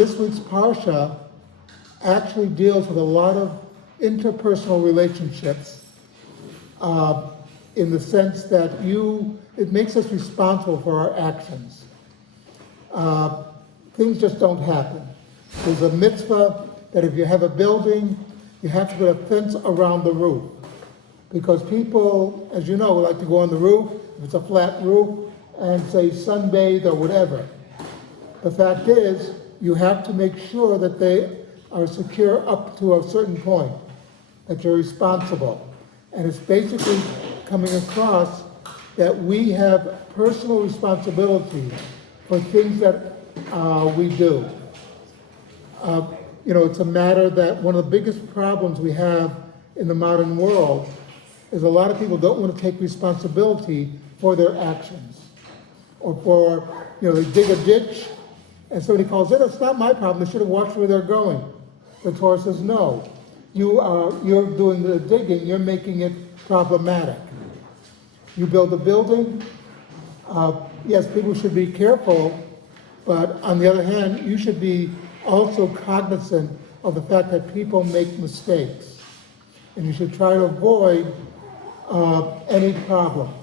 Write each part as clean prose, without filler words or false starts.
this week's Parsha actually deals with a lot of interpersonal relationships in the sense that it makes us responsible for our actions. Things just don't happen. There's a mitzvah that if you have a building, you have to put a fence around the roof. Because people, as you know, like to go on the roof, if it's a flat roof, and say sunbathe or whatever. The fact is, you have to make sure that they are secure up to a certain point, that you're responsible. And it's basically coming across that we have personal responsibility for things that we do. It's a matter that one of the biggest problems we have in the modern world is a lot of people don't want to take responsibility for their actions. Or for, they dig a ditch and somebody calls it, it's not my problem, they should have watched where they're going. The Torah says, no, you're doing the digging, you're making it problematic. You build a building, yes, people should be careful, but on the other hand, you should be also cognizant of the fact that people make mistakes. And you should try to avoid any problem.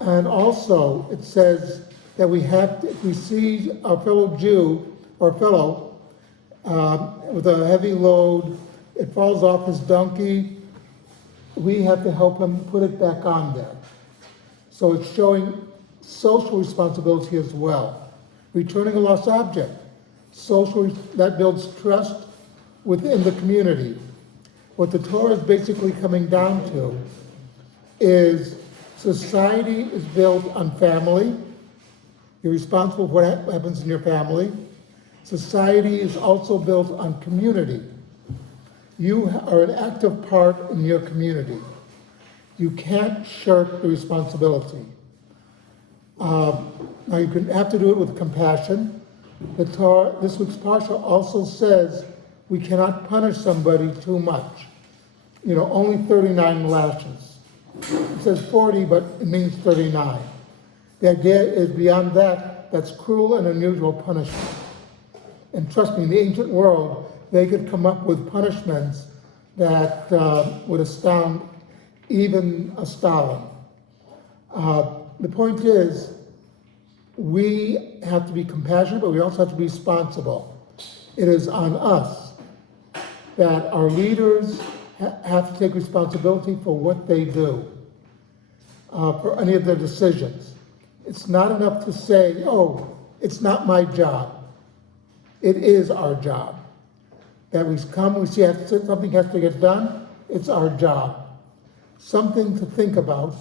And also, it says that we have to, if we see a fellow Jew or fellow with a heavy load, it falls off his donkey, we have to help him put it back on there. So it's showing social responsibility as well. Returning a lost object, that builds trust within the community. What the Torah is basically coming down to is society is built on family. You're responsible for what happens in your family. Society is also built on community. You are an active part in your community. You can't shirk the responsibility. Now you have to do it with compassion. The Torah, this week's Parsha also says we cannot punish somebody too much. Only 39 lashes. It says 40, but it means 39. The idea is beyond that, that's cruel and unusual punishment. And trust me, in the ancient world, they could come up with punishments that would astound even a Stalin. The point is, we have to be compassionate, but we also have to be responsible. It is on us that our leaders have to take responsibility for what they do, for any of their decisions. It's not enough to say, oh, it's not my job. It is our job. That we come, we see something has to get done, it's our job. Something to think about